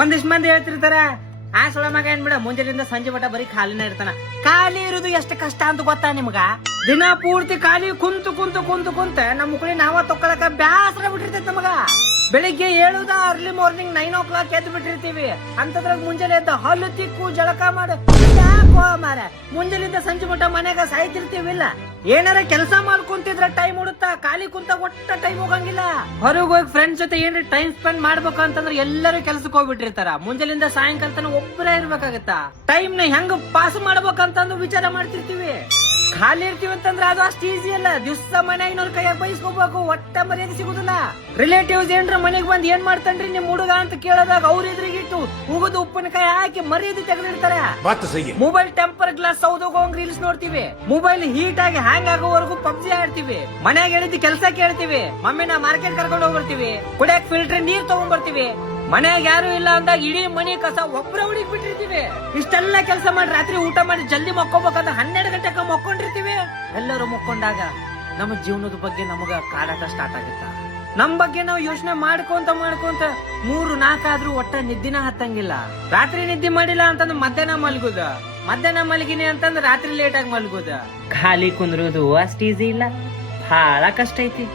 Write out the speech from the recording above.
ಒಂದಿಷ್ಟ್ ಮಂದಿ ಹೇಳ್ತಿರ್ತಾರ ಆ ಸೊಳ ಮಗ ಏನ್ ಬಿಡ ಮುಂಜಾನಿಂದ ಸಂಜೆ ಮಟ ಬರೀ ಖಾಲಿನ ಇರ್ತಾನ. ಖಾಲಿ ಇರುದು ಎಷ್ಟು ಕಷ್ಟ ಅಂತ ಗೊತ್ತಾ ನಿಮ್ಗ? ದಿನ ಪೂರ್ತಿ ಖಾಲಿ ಕುಂತು ಕುಂತು ಕುಂತು ಕುಂತ ನಮ್ ಮುಕ್ಳಿ ನಾವ ತೊಕೊಳಕ ಬ್ಯಾಸರ ಬಿಟ್ಟಿರ್ತೈತಿ ನಮಗ. ಬೆಳಿಗ್ಗೆ ಏಳುದ ಅರ್ಲಿ ಮಾರ್ನಿಂಗ್ 9 o'clock ಎದ್ದು ಬಿಟ್ಟಿರ್ತೀವಿ. ಅಂತದ್ರಾಗ ಮುಂಜಾನೆ ಎದ್ದ ಹಲ್ಲು ತಿಕ್ಕು ಜಳಕ ಮಾಡ ಯಾಕೋ ಮಾರ ಮುಂಜಾನಿಂದ ಸಂಜೆ ಮಟ ಮನ್ಯಾಗ ಸಾಯ್ತಿರ್ತೀವಿಲ್ಲ. ಏನಾರ ಕೆಲಸ ಮಾಡ್ಕೊಂತಿದ್ರ ಟೈಮ್ ಉಡುತ್ತಾ, ಖಾಲಿ ಕುಂತ ಒಟ್ಟ ಟೈಮ್ ಹೋಗಂಗಿಲ್ಲ. ಹೊರಗೆ ಹೋಗಿ ಫ್ರೆಂಡ್ಸ್ ಜೊತೆ ಏನ್ರಿ ಟೈಮ್ ಸ್ಪೆಂಡ್ ಮಾಡ್ಬೇಕು ಅಂತಂದ್ರೆ ಎಲ್ಲರೂ ಕೆಲ್ಸಕ್ಕೆ ಹೋಗ್ಬಿಟ್ಟಿರ್ತಾರ. ಮುಂಜಾನಿಂದ ಸಾಯಂಕಾಲ ತನ ಒಬ್ಬರೇ ಇರ್ಬೇಕಾಗತ್ತ. ಟೈಮ್ ನ ಹೆಂಗ್ ಪಾಸ್ ಮಾಡ್ಬೇಕಂತಂದು ವಿಚಾರ ಮಾಡ್ತಿರ್ತೀವಿ. ಖಾಲಿ ಇರ್ತೀವಿ ಅಂತಂದ್ರೆ ಅದು ಅಷ್ಟು ಈಸಿ ಅಲ್ಲ. ದಿವ್ಸ ಮನ್ಯಾಗಿನವ್ರ ಕೈಯಾಗ ಬಯಸ್ಕೋಬೇಕು, ಒಟ್ಟ ಮರ್ಯಾದೆ ಸಿಗುದಿಲ್ಲ. ರಿಲೇಟಿವ್ಸ್ ಏನ್ರ ಮನೆಗ್ ಬಂದ್ ಏನ್ ಮಾಡ್ತಾನ್ರಿ ನಿಮ್ ಹುಡುಗ ಅಂತ ಕೇಳಿದಾಗ ಅವ್ರ ಎದುರಿಗಿಟ್ಟು ಉಗುದು ಉಪ್ಪಿನಕಾಯಿ ಹಾಕಿ ಮರ್ಯಾದೆ ತೆಗೆದಿರ್ತಾರೆ. ಮೊಬೈಲ್ ಟೆಂಪರ್ ಗ್ಲಾಸ್ ಸೌದೋಗೋಂಗ್ ರೀಲ್ಸ್ ನೋಡ್ತೀವಿ. ಮೊಬೈಲ್ ಹೀಟ್ ಆಗಿ ಹ್ಯಾಂಗ್ ಆಗೋವರೆಗೂ ಪಬ್ಜಿ ಆಡ್ತೀವಿ. ಮನ್ಯಾಗ ಹೇಳಿದ ಕೆಲಸ ಕೇಳ್ತೀವಿ. ಮಮ್ಮಿನ ಮಾರ್ಕೆಟ್ ಕರ್ಕೊಂಡು ಹೋಗ್ಬರ್ತೀವಿ. ಕುಡಿಯಕ್ ಫಿಲ್ಟರ್ ನೀರ್ ತಗೊಂಡ್ ಬರ್ತೀವಿ. ಮನ್ಯಾಗ ಯಾರು ಇಲ್ಲ ಅಂದಾಗ ಇಡೀ ಮನಿ ಕಸ ಒಬ್ಬರ ಹುಡುಗಿ ಬಿಟ್ಟಿರ್ತೀವಿ. ಇಷ್ಟೆಲ್ಲ ಕೆಲಸ ಮಾಡಿ ರಾತ್ರಿ ಊಟ ಮಾಡಿ ಜಲ್ದಿ ಮಕ್ಕೋಬೇಕಂತ 12 ಗಂಟೆಗೆ ಮಕ್ಕೊಂಡಿರ್ತೀವಿ. ಎಲ್ಲರೂ ಮಕ್ಕೊಂಡಾಗ ನಮ್ಮ ಜೀವನದ ಬಗ್ಗೆ ನಮಗ ಕಾಡಾಟ ಸ್ಟಾರ್ಟ್ ಆಗುತ್ತ. ನಮ್ ಬಗ್ಗೆ ನಾವು ಯೋಚನೆ ಮಾಡ್ಕೊಂತ 3-4 ಆದ್ರೂ ಒಟ್ಟ ನಿದ್ದಿನ ಹತ್ತಂಗಿಲ್ಲ. ರಾತ್ರಿ ನಿದ್ದೆ ಮಾಡಿಲ್ಲ ಅಂತಂದ್ರೆ ಮಧ್ಯಾಹ್ನ ಮಲ್ಗುದ, ಮಧ್ಯಾಹ್ನ ಮಲಗಿನಿ ಅಂತಂದ್ರೆ ರಾತ್ರಿ ಲೇಟ್ ಆಗಿ ಮಲ್ಗುದ. ಖಾಲಿ ಕುಂದ್ರುದು ಅಷ್ಟ್ ಈಸಿ ಇಲ್ಲ, ಬಹಳ ಕಷ್ಟ ಐತಿ.